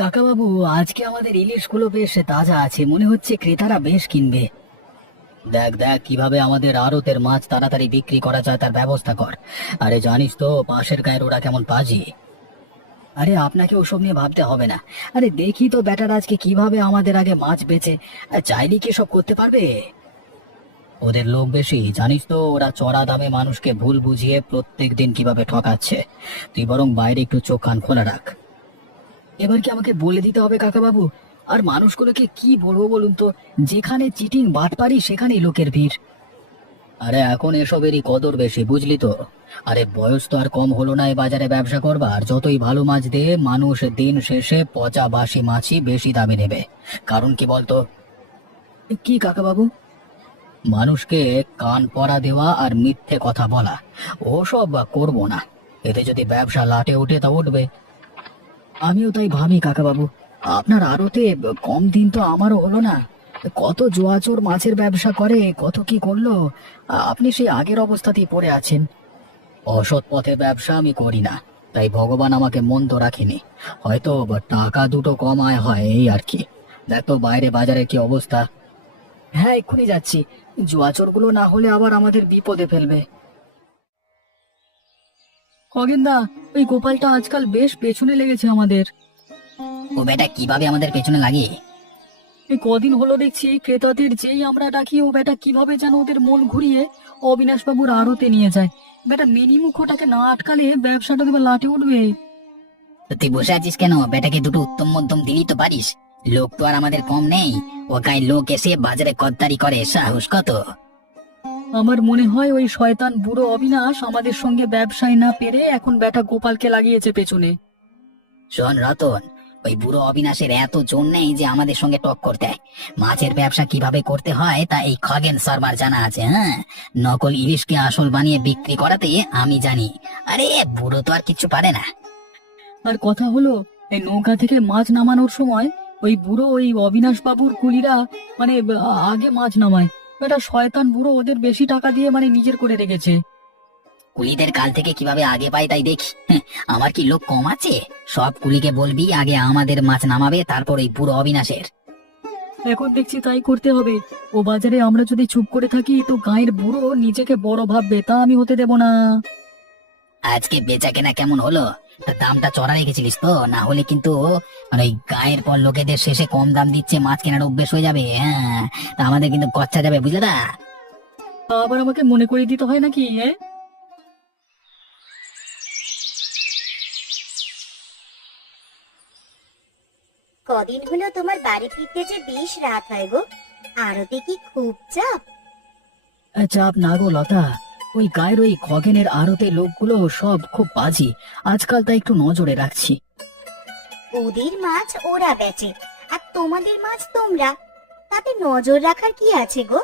কাকা বাবু, আজকে আমাদের ইলিশগুলো বেশ তাজা আছে, মনে হচ্ছে ক্রেতারা বেশ কিনবে। দেখ দেখ কিভাবে আমাদের আড়তের মাছ তাড়াতাড়ি বিক্রি করা যায় তার ব্যবস্থা কর। আরে জানিস তো পাশের গায়ের ওরা কেমন পাজি। আরে আপনাকে ওসব নিয়ে ভাবতে হবে না। আরে দেখি তো ব্যাটার আজকে কিভাবে আমাদের আগে মাছ বেচে। চাইলে কি সব করতে পারবে? ওদের লোক বেশি, জানিস তো ওরা চড়া দামে মানুষকে ভুল বুঝিয়ে প্রত্যেক দিন কিভাবে ঠকাচ্ছে। তুই বরং বাইরে একটু চোখ কান খোলা রাখ। এবার কি আমাকে বলে দিতে হবে কাকা বাবু? আর মানুষগুলোকে কি বলবো বলুন তো? যেখানে চিটিং বাটপারি সেখানেই লোকের ভিড়। আরে এখন এসবেরই কদর বেশি, বুঝলি তো। আরে বয়স তো আর কম হলো না এ বাজারে ব্যবসা করবার। যতই ভালো মাছ দে, মানুষ দিন শেষে পচা বাসি মাছই বেশি দামে নেবে। কারণ কি বলতো? কি কাকা বাবু? মানুষকে কান পরা দেওয়া আর মিথ্যে কথা বলা, ওসব করবো না। এতে যদি ব্যবসা লাটে ওঠে তা উঠবে। আমিও তাই ভাবি কাকা বাবু। আপনার আড়তে কম দিন তো আমারও হলো না। কত জোয়াচোর মাছের ব্যবসা করে, কত কি করলো। আপনি সেই আগের অবস্থাতেই পড়ে আছেন। অসৎ পথে ব্যবসা আমি করি না, তাই ভগবান আমাকে মন্দ রাখেনি। হয়তো টাকা দুটো কম আয় হয় এই আর কি। দেখ তো বাইরে বাজারে কি অবস্থা। হ্যাঁ, এক্ষুনি যাচ্ছি। জুয়াচোরগুলো না হলে আবার আমাদের বিপদে ফেলবে। খগেনদা, ওই গোপালটা আজকাল বেশ পেছনে লেগেছে আমাদের। ও বেটা কিভাবে আমাদের পেছনে লাগে? এই কদিন হলো দেখছি ক্রেতাদের যেই আমরা ডাকি ও বেটা কিভাবে যেন ওদের মন ঘুরিয়ে অবিনাশ বাবুর আড়তে নিয়ে যায়। বেটা মিনিমুখটাকে না আটকালে ব্যবসাটা এবার লাটে উঠবে। তুই বসে আছিস কেন? বেটাকে দুটো উত্তম মধ্যম দিলি তো পারিস। লোক তো আর আমাদের কম নেই। ও গায়ে লোক এসে বাজারে গদ্দারি করে, সাহস কত! আমার মনে হয় ওই শয়তান বুড়ো অবিনাশ আমাদের সঙ্গে ব্যবসায় না পেরে এখন বেটা গোপালকে লাগিয়েছে পেছনে। শোন রতন, ওই বুড়ো অবিনাশের এত জোর নেই যে আমাদের সঙ্গে টক্কর দেয়। মাছের ব্যবসা কিভাবে করতে হয় তা এই খগেন শর্মার জানা আছে। হ্যাঁ, নকল ইলিশকে আসল বানিয়ে বিক্রি করাতে আমি জানি। আরে বুড়ো তো আর কিছু পারে না। আর কথা হলো, এই নৌকা থেকে মাছ নামানোর সময় ওই বুড়ো ওই অবিনাশ বাবুর কুলিরা মানে আগে মাছ নামায়। এটা শয়তান বুড়ো ওদের বেশি টাকা দিয়ে মানে নিজের করে রেখেছে। কুলিদের কাল থেকে কিভাবে আগে পাই তাই দেখি। আমার কি লোক কম আছে? সব কুলিকে বলবি আগে আমাদের মাছ নামাবে, তারপর ওই বুড়ো অবিনাশের। এখন দেখছি তাই করতে হবে। ও বাজারে আমরা যদি চুপ করে থাকি তো গায়ের বুড়ো নিজেকে বড় ভাববে, তা আমি হতে দেব না। আজকে বেচা কেনা কেমন হলো? তা দামটা চড়া রেখেছিলিস তো? না হলে কিন্তু মানে ওই গায়ের পর লোকেদের শেষে কম দাম দিচ্ছে মাছ কেনার অভ্যেস হয়ে যাবে। হ্যাঁ, তা আমাদের কিন্তু গচ্চা যাবে, বুঝলে না? আবার আমাকে মনে করিয়ে দিতে হয় নাকি? কদিন হলো তোমার বাড়ি ফিরতে যে বেশ রাত হয় গো। আরতে কি খুব চাপ? চাপ না গো লতা। ওই গায়ের ওই খগেনের আড়তে লোকগুলো সব খুব বাজি। আজকাল তাই একটু নজরে রাখছি। ওদের মাছ ওরা বেচে, আর তোমাদের মাছ তোমরা। তাতে নজর রাখার কি আছে গো?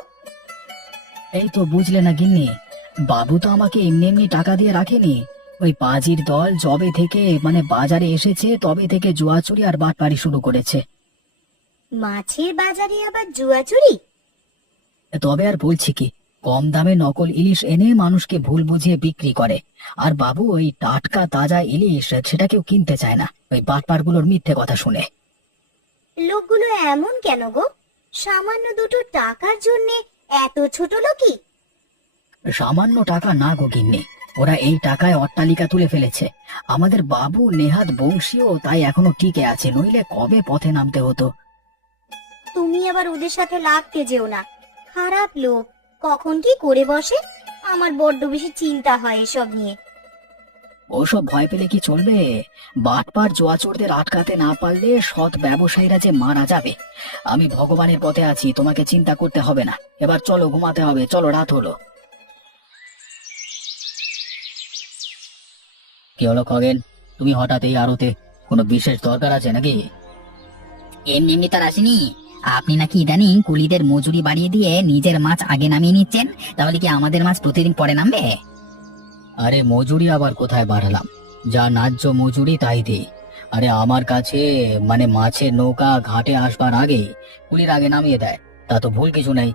এই তো বুঝলে না গিন্নি, বাবু তো আমাকে এমনি এমনি টাকা দিয়ে রাখেনি। ওই পাজির দল যবে থেকে মানে বাজারে এসেছে তবে থেকে জুয়া চুরি আর বাটপারি শুরু করেছে। মাছের বাজারে আবার জুয়া চুরি? তবে আর বলছি কি, কম দামে নকল ইলিশ এনে মানুষকে ভুল বুঝিয়ে বিক্রি করে। আর বাবু ওই টাটকা তাজা ইলিশ সেটা কেউ কিনতে চায় না, ওই বাটপারগুলোর মিথ্যে কথা শুনে। লোকগুলো এমন কেন গো? সামান্য দুটো টাকার জন্য এত ছোট লোকই? সামান্য টাকা না গো গিন্নি, ওরা এই টাকায় অট্টালিকা তুলে ফেলেছে। আমাদের বাবু নেহাত বংশীয়, তাই এখনো টিকে আছে, নইলে কবে পথে নামতে হতো। তুমি আবার ওদের সাথে লাগতে যেও না। খারাপ লোক, কখন কি করে বসে। আমার বড্ড বেশি চিন্তা হয় এসব নিয়ে। ওসব ভয় পেলে কি চলবে? বাটপার জোয়াচোরদের আটকাতে না পারলে সৎ ব্যবসায়ীরা যে মারা যাবে। আমি ভগবানের পথে আছি, তোমাকে চিন্তা করতে হবে না। এবার চলো, ঘুমাতে হবে, চলো, রাত হলো। কি হলো খগেন, তুমি হঠাৎ এই আড়তে? কোনো বিশেষ দরকার আছে নাকি? এমনি এমনি তার আসেনি। আপনি নাকি ইদানিং কুলিদের মজুরি বাড়িয়ে দিয়ে নিজের মাছ আগে নামিয়ে নিচ্ছেন, তাহলে কি আমাদের মাছ প্রতিদিন পরে নামবে? আরে মজুরি আবার কোথায় বাড়ালাম? যা ন্যায্য মজুরি তাই দিই। আরে আমার কাছে মানে মাছের নৌকা ঘাটে আসবার আগে কুলির আগে নামিয়ে দেয়, তা তো ভুল কিছু নেই।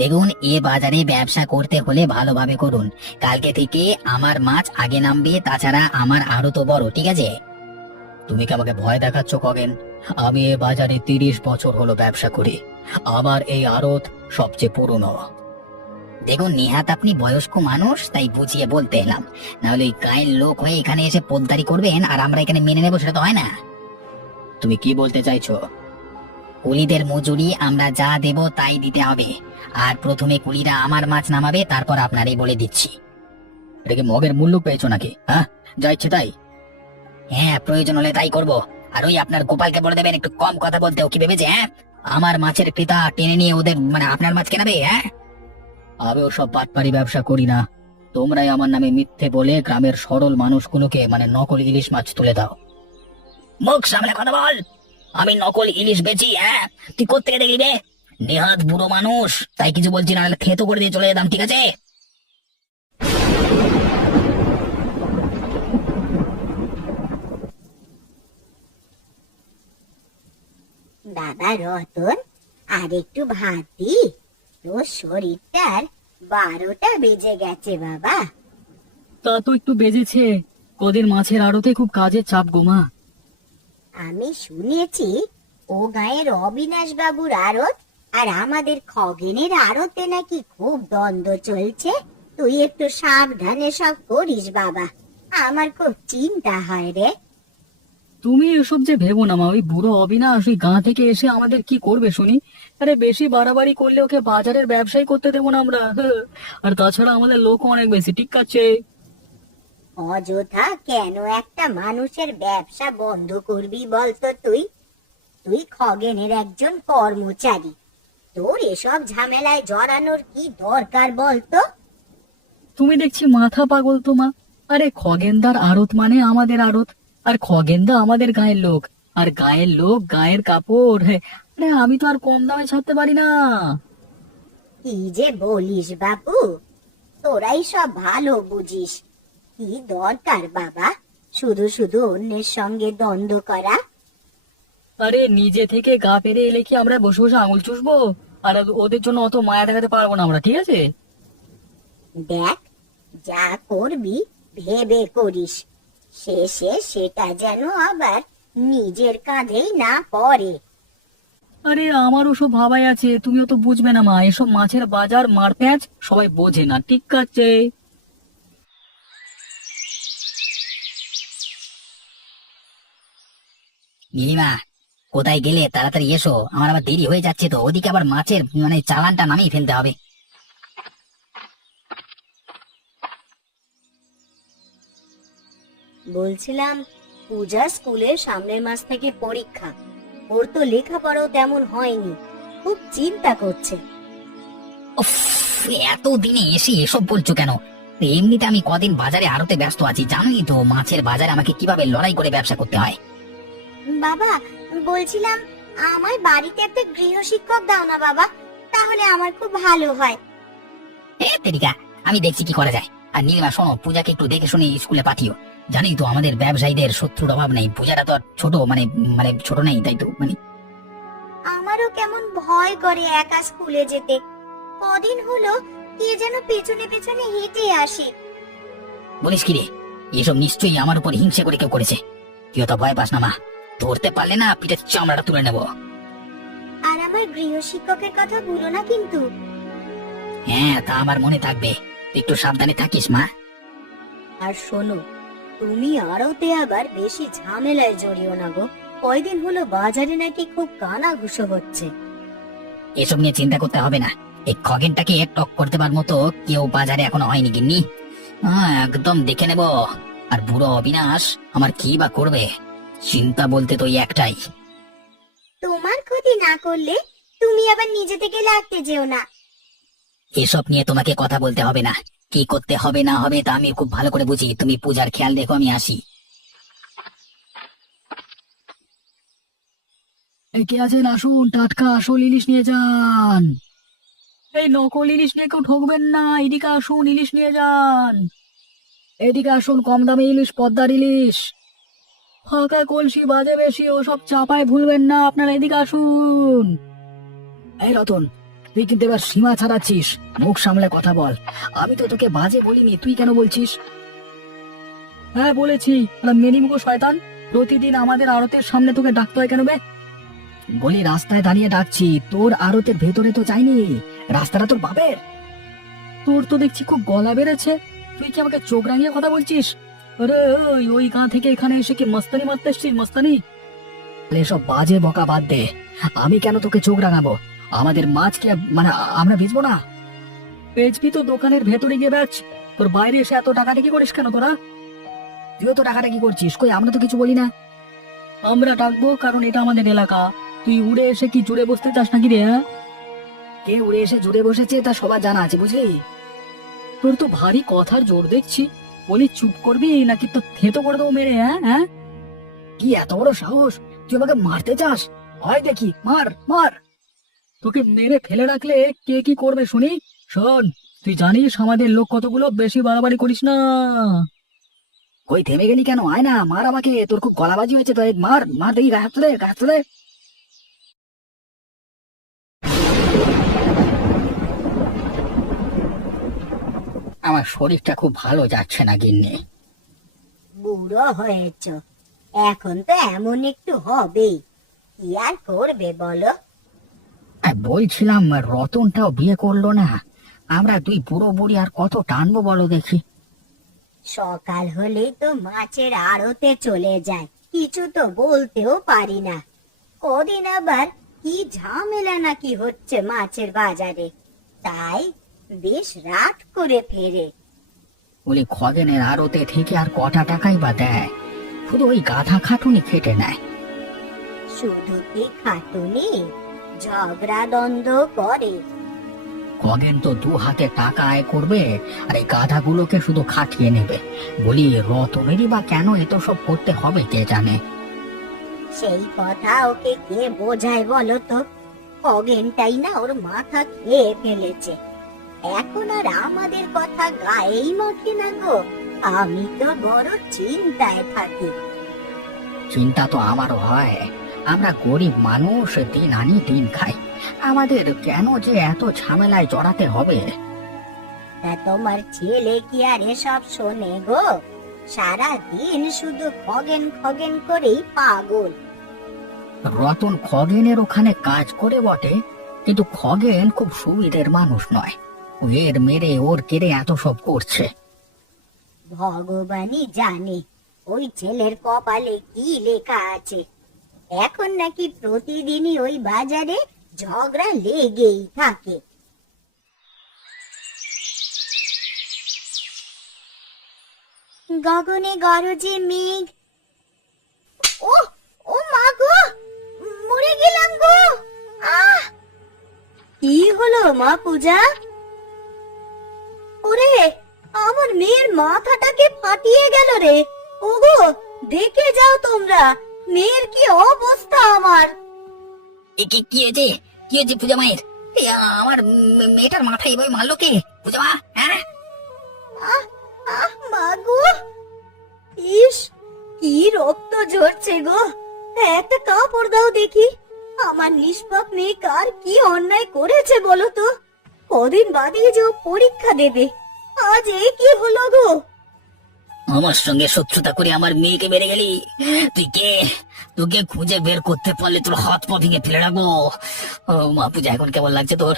দেখুন, এ বাজারে ব্যবসা করতে হলে ভালোভাবে করুন। কালকে থেকে আমার মাছ আগে নামবে, তাছাড়া আমার আরো তো বড়, ঠিক আছে? তুমি কি আমাকে ভয় দেখাচ্ছ খগেন? আমি এ বাজারে 30 বছর হলো ব্যবসা করি। আমার এই আড়ত সবচেয়ে পুরনো। দেখুন নিহাত আপনি বয়স্ক মানুষ, তাই বুঝিয়ে বলতে এলাম। নাহলে ওই গায়ের লোক হয়ে এখানে এসে পোদ্দারি করবেন আর আমরা এখানে মেনে নেবো, সেটা তো হয় না। তুমি কি বলতে চাইছো? কুলিদের মজুরি আমরা যা দেব তাই দিতে হবে। আর প্রথমে কুলিরা আমার মাছ নামাবে, তারপর আপনারই বলে দিচ্ছি। এটা কি মগের মূল্য পেয়েছো নাকি? হ্যাঁ, যা ইচ্ছে তাই। হ্যাঁ, প্রয়োজন হলে তাই করব। আর ওই আপনার গোপালকে বলে দেবেন একটু কম কথা বলতে। ও কি ভেবেছে হ্যাঁ আমার মাছের ক্রেতা টেনে নিয়ে ওদের মানে আপনার মাছ কেনাবে? হ্যাঁ, আমি ওসব বাটপারি ব্যবসা করি না। তোমরাই আমার নামে মিথ্যে বলে গ্রামের সরল মানুষগুলোকে মানে নকল ইলিশ মাছ তুলে দাও। মুখ সামলে কথা বল। আমি নকল ইলিশ বেচি? হ্যাঁ, তুই কোত্থেকে দেখলি রে? নেহাত বুড়ো মানুষ, তাই কিছু বলছি না, খেতো করে দিয়ে চলে যেতাম, ঠিক আছে? বাবা রতন, আর একটু ভাত দি। তোর শরীরটার 12টা বেজে গেছে বাবা। তা তো একটু বেজেছে। কদিন মাছের আড়তে খুব কাজের চাপ গো মা। আমি শুনেছি ও গায়ের অবিনাশ বাবুর আড়ত আর আমাদের খগেনের আড়তে নাকি খুব দ্বন্দ্ব চলছে। তুই একটু সাবধানে সব করিস বাবা, আমার খুব চিন্তা হয় রে। তুমি এসব যে ভেবো না মা। ওই বুড়ো অবিনাশ ওই গাঁ থেকে এসে আমাদের কি করবে শুনি? আরে বেশি বাড়াবাড়ি করলে ওকে বাজারের ব্যবসায় করতে দেবো না আমরা। আর তাছাড়া আমাদের লোক অনেক বেশি, ঠিক আছে? অযথা কেন একটা মানুষের ব্যবসা বন্ধ করবি বলতো? তুই তুই খগেনের একজন কর্মচারী, তোর এসব ঝামেলায় জড়ানোর কি দরকার বলতো? তুমি দেখছি মাথা পাগল তো মা। আরে খগেনদার আড়ত মানে আমাদের আড়ত, আর খগেনদা আমাদের গায়ের লোক, আর গায়ের লোক গায়ের কাপড়। হ্যাঁ, আরে আমি তো আর কম দামে ছাড়তে পারি না। কি যে বলিস বাবু, তোরাই সব ভালো বুঝিস। কি দরকার বাবা শুধু শুধু অন্যের সঙ্গে দ্বন্দ্ব করা? আরে নিজে থেকে গা পেরে এলে কি আমরা বসে বসে আঙুল চুষবো? আর ওদের জন্য অত মায়া দেখাতে পারবো না আমরা, ঠিক আছে? দেখ, যা করবি ভেবে করিস, শেষে সেটা যেন আবার নিজের কাঁধেই না পড়ে। আরে আমারও সব ভাবাই আছে, তুমিও তো বুঝবে না মা। এসব মাছের বাজার মারপ্যাঁচ সবাই বোঝে না, ঠিক আছে? নীলিমা, কোথায় গেলে? তাড়াতাড়ি এসো, আমার আবার দেরি হয়ে যাচ্ছে তো। ওদিকে আবার মাছের মানে চালানটা নামিয়ে ফেলতে হবে। বলছিলাম, পূজা স্কুলের সামনের মাস থেকে পরীক্ষা। ওর তো লেখাপড়াও তেমন হয়নি, খুব চিন্তা করছে। উফ, এত দিনে এসে এসব বলছো কেন? এমনিতে আমি কদিন বাজারে আড়তে ব্যস্ত আছি, জানোই তো মাছের বাজারে আমাকে কিভাবে লড়াই করে ব্যবসা করতে হয়। বাবা, বলছিলাম আমার বাড়িতে একটা গৃহশিক্ষক দাও না বাবা, তাহলে আমার খুব ভালো হয়। তেরিকা, আমি দেখছি কি করা যায়। আর নীলিমা শোনো, পূজাকে একটু দেখে শুনে স্কুলে পাঠিও। জানি তো আমাদের ব্যবসায়ীদের শত্রুর অভাব নেই। পূজাটা তো আর ছোট মানে মানে ছোট নেই, তাই তো মানে। আমারও কেমন ভয় করে একা স্কুলে যেতে। কদিন হলো কে যেন পেছনে পেছনে হেঁটে আসে। বলিস কি রে? এসব নিশ্চয়ই আমার উপর হিংসে করে কেউ করেছে। তুই তো ভয় পাস না মা, ধরতে পারলে না পিঠের চামড়াটা তুলে নেব। আর আমার গৃহশিক্ষকের কথা ভুলো না কিন্তু। হ্যাঁ, তা আমার মনে থাকবে। একটু সাবধানে থাকিস মা। আর শোনো, তুমি আড়তে আবার বেশি ঝামেলায় জড়িও না গো। কয়দিন হলো বাজারে নাকি খুব কানাঘুষো হচ্ছে। এসব নিয়ে চিন্তা করতে হবে না। এই খগেনটাকে টক করতে পারার মতো কেউ বাজারে এখনো হয়নি গিন্নি। একদম দেখে নেব। আর বুড়ো অবিনাশ আমার কি বা করবে? চিন্তা বলতে তো এই একটাই। তোমার ক্ষতি না করলে তুমি আবার নিজে থেকে লাগতে যেও না। এসব নিয়ে তোমাকে কথা বলতে হবে না। কি করতে হবে না হবে তা আমি খুব ভালো করে বুঝি। তুমি পূজার খেয়াল রেখো, আমি আসি। কে আছেন? আসুন, টাটকা আসল ইলিশ নিয়ে যান। এই নকল ইলিশ নিয়ে কেউ ঠকবেন না। এদিকে আসুন, ইলিশ নিয়ে যান। এদিকে আসুন, কম দামে ইলিশ, পদ্মার ইলিশ। ফাঁকা কলসি বাজে বেশি, ওসব চাপায় ভুলবেন না। আপনারা এদিকে আসুন। এই রতন, তুই কিন্তু এবার সীমা ছাড়াচ্ছিস। মুখ সামলে কথা বল। আমি তো তোকে বাজে বলিনি, তুই কেন বলছিস? হ্যাঁ বলেছি, মেনিমুখো শয়তান। প্রতিদিন আমাদের আড়তের সামনে তোকে ডাকতে হয় কেন বে? বলি রাস্তায় দাঁড়িয়ে ডাকছি, তোর আড়তের ভেতরে তো যাইনি, রাস্তাটা তোর বাপের। তোর তো দেখছি খুব গলা বেড়েছে, তুই কি আমাকে চোখ রাঙিয়ে কথা বলছিস? আরে ওই গাঁ থেকে এখানে এসে কি মস্তানি মারতে এসছিস? মস্তানি এসব বাজে বকা বাদ দে। আমি কেন তোকে চোখ রাঙাবো? আমাদের মাছকে মানে আমরা বেচবো না? বেচবি তো দোকানের ভেতরে গিয়ে বেচ, তোর বাইরে এসে এত টাকাটা কি করিস কেন তোরা? তুইও তো টাকাটা কি করছিস? কই আমরা তো কিছু বলি না। আমরা ডাকবো কারণ এটা আমাদের এলাকা। তুই উড়ে এসে কি জুড়ে বসতে চাস নাকি রে? হ্যাঁ, কে উড়ে এসে জুড়ে বসেছে তা সবার জানা আছে, বুঝলি? তোর তো ভারী কথার জোর দেখছি। বলি চুপ করবি নাকি তো থেতো করে দেবো মেরে। হ্যাঁ হ্যাঁ, কি এত বড় সাহস? তুই আমাকে মারতে চাস? হয় দেখি, মার মার। তোকে মেরে ফেলে রাখলে কে কি করবে শুনি? শোন, তুই জানিস আমাদের লোক কতগুলো, বেশি বাড়াবাড়ি করিস না। কই থেমে গেলি কেন? আয় না, মার আমাকে, তোর খুব গলাবাজি হয়েছে তো, এই মার মার দেখি, গায়ে হাত তোলে, গায়ে হাত তোলে। আমার শরীরটা খুব ভালো যাচ্ছে না গিন্নি। বুড়ো হয়েছ, এখন তো এমন একটু হবেই। কি আর করবে বলো? বলছিলাম রতনটাও বিয়ে করলো না, আমরা দুই বুড়ো বুড়ি আর কত টানবো বলো দেখি। সকাল হলেই তো মাছের আড়তে চলে যায়, কিছু তো বলতেও পারি না। কদিন আবার কি ঝামেলা নাকি হচ্ছে মাছের বাজারে, তাই বেশ রাত করে ফেরে। বলি খগেনের আড়তে থেকে আর কটা টাকাই বা দেয়? শুধু ওই গাধা খাটুনি খেটে নেয়। শুধু কি খাটুনি, ঝগড়া দ্বন্দ্ব করে। খগেন তো দু হাতে টাকা আয় করবে আর এই গাধাগুলোকে শুধু খাটিয়ে নেবে। বলি রতনেরই বা কেন এত সব করতে হবে কে জানে? সেই কথা ওকে কে বোঝায় বলো তো? খগেনটাই না ওর মাথা খেয়ে ফেলেছে। এখন আর আমাদের কথা গায়েই মাখে না গো। আমি তো বড় চিন্তায় থাকি। চিন্তা তো আমারও হয়। আমরা গরিব মানুষ, দিন আনি দিন খাই, আমাদের কেন যে এত ঝামেলায় জড়াতে হবে? তা তোমার ছেলে কি আর এসব শোনে গো? সারা দিন শুধু খগেন খগেন করেই পাগল। রতন খগেনের ওখানে কাজ করে বটে, কিন্তু খগেন খুব সুবিধের মানুষ নয়। ও এর মেরে ওর কেড়ে এত সব করছে। ভগবানই জানে ওই ছেলের কপালে কি লেখা আছে। এখন নাকি প্রতিদিনই ওই বাজারে ঝগড়া লেগেই থাকে। গগনে গরজে মেঘ। ও ও মা গো, মরে গেলাম গো। আহ, কি হলো মা পূজা? ওরে, আমার মেয়ের মাথাটাকে ফাটিয়ে গেল রে। ওগো, দেখে যাও তোমরা, মেয়ের কি অবস্থা আমার। কি কি হয়েছে? কি হয়েছে পূজা মায়ের? আমার মেয়েটার মাথায় এভাবে মারলো কে? পূজা মা, হ্যাঁ? আহ আহ মা গো, ইস, কি রক্ত ঝরছে গো। একটা কাপড় দাও দেখি। আমার নিষ্পাপ মেয়ে কার কি অন্যায় করেছে বলো তো? কদিন বাদে যে ও পরীক্ষা দেবে, আজ এই কি হলো গো? আমার সঙ্গে শত্রুতা করে আমার মেয়েকে মেরে গেলি তুই কে? তোকে খুঁজে বের করতে পারলে তোর হাত পা ভেঙে ফেলে রাখবো। ও মা পূজা, এখন কেমন লাগছে তোর?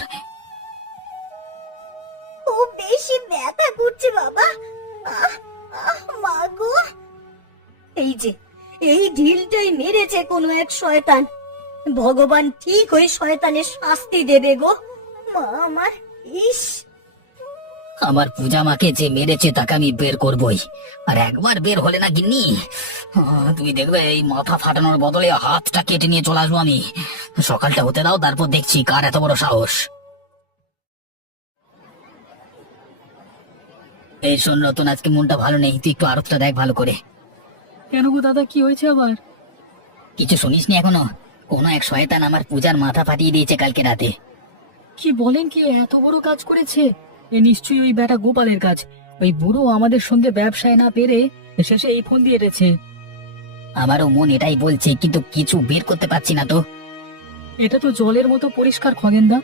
খুব বেশি ব্যথা করছে বাবা। আহ আহ মা গো, এই যে এই ঢিলটাই মেরেছে কোনো এক শয়তান। ভগবান ঠিক ওই শয়তানের শাস্তি দেবে গো। মা আমার, ইস। আমার পূজা মাকে যে মেরেছে তাকে আমি বের করবই, আর একবার বের হলে না গিন্নি, তুমি দেখবে এই মাথা ফাটানোর বদলে হাতটা কেটে নিয়ে চলে আসবো আমি। সকালটা হতে দাও, তারপর দেখছি কার এত বড় সাহস। এই শোন রতন, আজকে মনটা ভালো নেই, তুই একটু আরতটা দেখ ভালো করে। কেন গো দাদা, কি হয়েছে আবার? কিছু শুনিসনি এখনো? কোনো এক শয়তান আমার পূজার মাথা ফাটিয়ে দিয়েছে কালকে রাতে। কি বলেন? কি এত বড় কাজ করেছে? এ নিশ্চয়ই ওই বেটা গোপালের কাজ। ওই বুড়ো আমাদের সঙ্গে ব্যবসায় না পেরে শেষে এই ফোন দিয়ে এসেছে। আমারও মন এটাই বলছে, কিন্তু কিছু বের করতে পারছি না তো। এটা তো জলের মতো পরিষ্কার খগেনদা।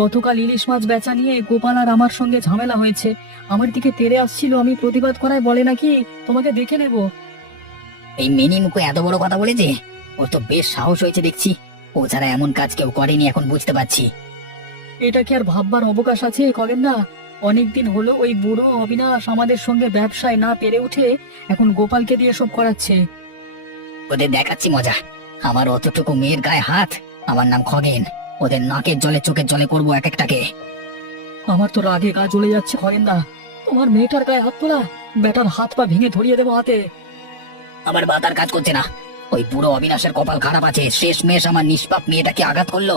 গতকাল ইলিশ মাছ বেচা নিয়ে গোপাল আর আমার সঙ্গে ঝামেলা হয়েছে। আমার দিকে তেড়ে আসছিল, আমি প্রতিবাদ করায় বলে নাকি তোমাকে দেখে নেব। এই মিনিমুকু এত বড় কথা বলেছে? ওর তো বেশ সাহস হয়েছে দেখছি। ও ছাড়া এমন কাজ কেউ করেনি, এখন বুঝতে পারছি। এটা কি আর ভাববার অবকাশ আছে খগেন না? অনেকদিন হলো ওই বুড়ো অবিনাশ আমাদের সঙ্গে ব্যবসায় না পেরে উঠে এখন গোপালকে দিয়ে সব করাচ্ছে। ওদের দেখাচ্ছি মজা। আমার অতটুকু মেয়ের গায়ে হাত, আমার নাম খগেন। ওদের নাকের জলে চোখের জলে করবো এক একটাকে। আমার তো রাগে গা জ্বলে যাচ্ছে খগেন দা। তোমার মেয়েটার গায়ে হাত তোলা, বেটার হাত পা ভেঙে ধরিয়ে দেবো হাতে। আমার বাতার কাজ করছে না। ওই বুড়ো অবিনাশের কপাল খারাপ আছে, শেষ মেশ আমার নিষ্পাপ মেয়েটাকে আঘাত করলো।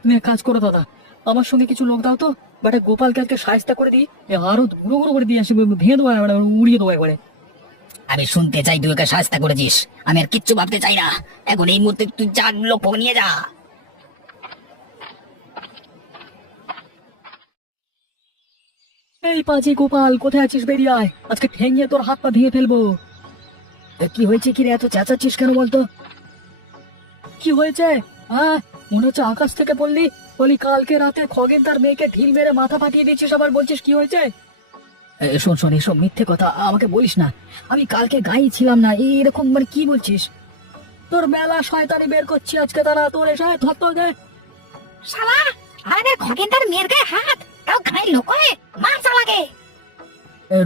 তুমি এক কাজ করো দাদা, আমার সঙ্গে কিছু লোক দাও তো, বেটা গোপালকে আজকে সাহায্য করে দিই। আরো গুঁড়ো গুঁড়ো করে দিয়ে আসি, ভেঙে দেবো একবারে, উড়িয়ে দেবো একবারে। আমি শুনতে চাই তুই ওকে সাহায্য করেছিস, আমি আর কিচ্ছু ভাবতে চাই না। এখন এই মুহূর্তে তুই যা লোক নিয়ে যা। এই পাজি গোপাল, কোথায় আছিস? বেরিয়ে আয়, আজকে ঠেঙিয়ে তোর হাত পা ভেঙে ফেলবো। কি হয়েছে কি রে, এত চেঁচাচ্ছিস কেন বলতো? কি হয়েছে? হ্যাঁ, মনে হচ্ছে আকাশ থেকে পড়লি। বলি কালকে রাতে খগেন তার মেয়েকে ঢিল মেরে মাথা ফাটিয়ে দিচ্ছিস, আবার বলছিস কি হয়েছে? শোন শোন, এসব মিথ্যে কথা আমাকে বলিস না। আমি কালকে গায়ে ছিলাম না, এরকম মানে কি বলছিস? তোর মেলা শয়তানি বের করছি আজকে, তারা তোর এসে ধর তো দে। শালা, আমাদের খগেন তার মেয়ের গায়ে হাত, তাও গায়ের লোক হয়ে মার শালাকে।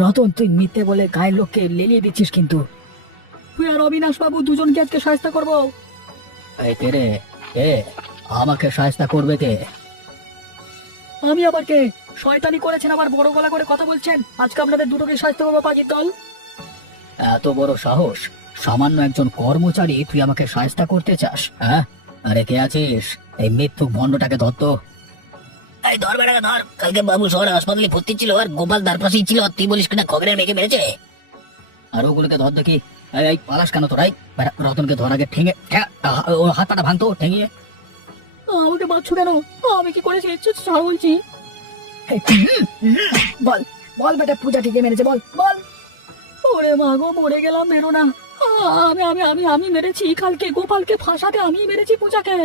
রতন, তুই মিথ্যে বলে গায়ের লোককে লেলিয়ে দিচ্ছিস কিন্তু। তুই আর অবিনাশ বাবু দুজনকে আজকে সাহায্য করবো। এই কে রে? আমাকে সাহায্য করবে কে? আমি আবার কে? শয়তানি করেছেন, আবার বড় গলা করে কথা বলছেন। আজকে আপনাদের দুটোকে সাহায্য করবো পাজির দল। এত বড় সাহস! সামান্য একজন কর্মচারী তুই আমাকে সাহায্য করতে চাস? হ্যাঁ, আরে কে আছিস? এই মিথ্যুক ভণ্ডটাকে ধর তো। এই ধর বেটাকে ধর। কালকে বাবু শহরে হাসপাতালে ভর্তি ছিল, আর গোপাল তার পাশেই ছিল, তুই বলিস কিনা খগেনের মেয়েকে মেরেছে। আর ওগুলোকে ধর দেখি। এই পালাস কেন তোরাই? রতনকে ধর আগে, ঠেঙে ও হাত পাটা ভাঙতো ঠেঙিয়ে। আমাকে মারছো কেন? আমি কি করেছি? বলছি বল বল বেটা, পূজা ঠিকই মেরেছে, বল বল। ওরে মা গো, মরে গেলাম, মেরো না। আমি আমি আমি আমি মেরেছি কালকে গোপালকে ফাঁসাতে, আমি মেরেছি পূজাকে।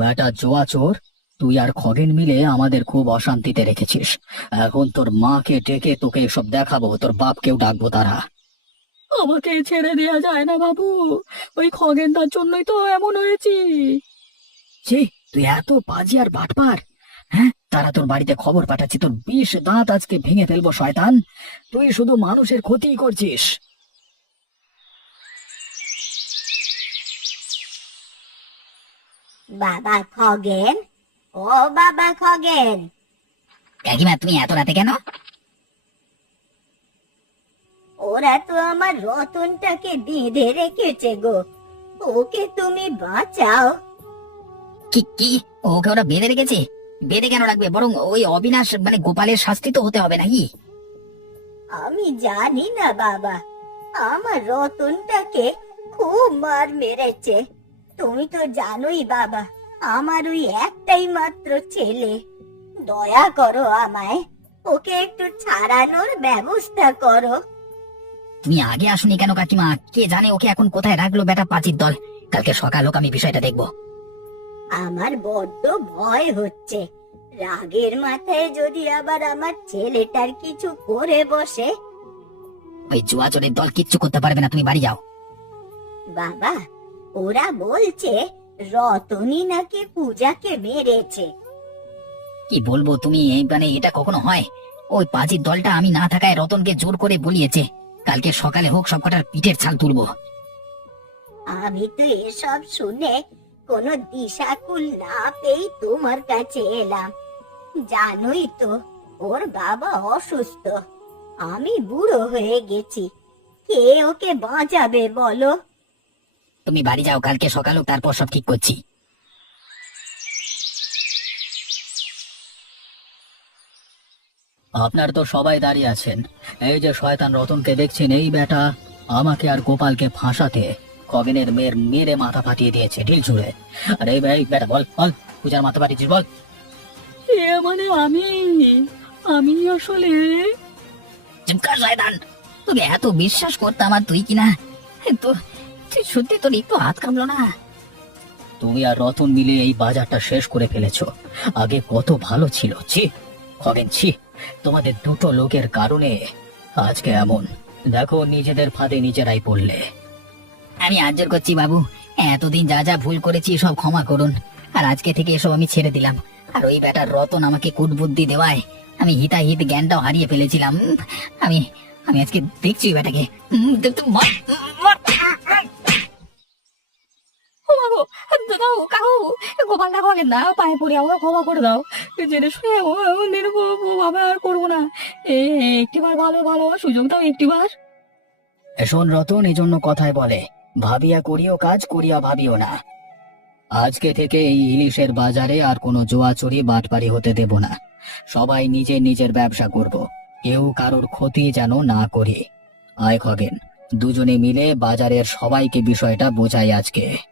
বেটা জোয়া চোর, তুই আর খগেন মিলে আমাদের খুব অশান্তিতে রেখেছিস। এখন তোর মাকে ডেকে তোকে এসব দেখাবো, তোর বাপকেও ডাকবো তারা। আমাকে ছেড়ে দেওয়া যায় না বাবু, ওই খগেন তার জন্যই তো এমন হয়েছি। তুই এত বাজি আর বাটপার! হ্যাঁ, তারা তোর বাড়িতে খবর পাঠাচ্ছি, তোর 20 দাঁত আজকে ভেঙে ফেলবো শয়তান। তুই শুধু মানুষের ক্ষতি করছিস। বাবা খগেন, ও বাবা খগেন। কাকিমা, তুমি এত রাতে কেন? ওরা তো আমার রতনটাকে বেঁধে রেখেছে গো, ওকে তুমি বাঁচাও। কি কি? ওকে ওরা বেঁধে রেখেছে? বেঁধে কেন রাখবে? বরং ওই অবিনাশ মানে গোপালের শাস্তি তো হতে হবে নাকি? আমি জানি না বাবা, আমার রতনটাকে খুব মার মেরেছে। তুমি তো জানোই বাবা, আমার ওই একটাই মাত্র ছেলে। দয়া করো আমায়, ওকে একটু ছাড়ানোর ব্যবস্থা করো। তুমি আগে আসুনি কেন কাকিমা? কে জানে ওকে এখন কোথায় রাখলো বেটা পাজির দল। কালকে সকাল হোক, আমি বিষয়টা দেখবো। আমার বড্ড ভয় হচ্ছে, রাগের মাথায় যদি আবার আমার ছেলেটার কিছু করে বসে। ওই জুয়া চোরের দল কিচ্ছু করতে পারবে না, তুমি বাড়ি যাও। বাবা, ওরা বলছে রতনী নাকি পূজাকে মেরেছে। কি বলবো তুমি, এই মানে এটা কখনো হয়? ওই পাজির দলটা আমি না থাকায় রতনকে জোর করে বলিয়েছে। কালকে সকালে হোক, সব কটার পিঠের ছাল তুলবো। আমি তো এসব শুনে কোনো দিশাকুল না পেয়ে তোমার কাছে এলাম। জানোই তো ওর বাবা অসুস্থ, আমি বুড়ো হয়ে গেছি, কে ওকে বাঁচাবে বলো? তুমি বাড়ি যাও, কালকে সকাল হোক, তারপর সব ঠিক করছি। আপনার তো সবাই দাঁড়িয়ে আছেন। এই যে শয়তান রতনকে দেখছেন, এই বেটা আমাকে আর গোপালকে ফাঁসাতে খগেনের মেয়ের মেরে মাথা ফাটিয়ে দিয়েছে ঢিল ছুঁড়ে। আর এই বেটা বল বল, পূজার মাথা ফাটিয়েছিস বল। মানে আমি আমি আসলে শয়তান, তোকে এত বিশ্বাস করতাম, আর তুই কিনা তো সত্যি তোর একটু হাত কামলো না? তুমি আর রতন মিলে এই বাজারটা শেষ করে ফেলেছো। আগে কত ভালো ছিল। ছি খগেন, ছি, তোমাদের দুটো লোকের কারণে আজকে এমন। দেখো নিজেদের ফাঁদে নিজেরাই পড়লে। আমি আজ্জর করছি বাবু, এতদিন যা যা ভুল করেছি সব ক্ষমা করুন। আর আজকে থেকে এসব আমি ছেড়ে দিলাম। আর ওই বেটার রতন আমাকে কুটবুদ্ধি দেওয়ায় আমি হিতাহিত জ্ঞানটাও হারিয়ে ফেলেছিলাম। আমি আমি আজকে দেখছি ওই বেটাকে। দাও কাকু, গোপাল কাকু আগে না পায়ে পড়ে আমাকে ক্ষমা করে দাও। জেনে শুনে এমন ভাবে আর করবো না। একটিবার ভালো ভালো সুযোগ দাও একটিবার। শোন রতন, এই জন্য কথায় বলে ভাবিয়া করিও কাজ, করিয়া ভাবিও না। আজকে থেকে এই ইলিশের বাজারে আর কোনো জোয়াচুরি বাটপারি হতে দেব না। সবাই নিজের নিজের ব্যবসা করব, কেউ কারোর ক্ষতি যেন না করি। আয় খগেন, দুজনে মিলে বাজারের সবাইকে বিষয়টা বোঝাই আজকে।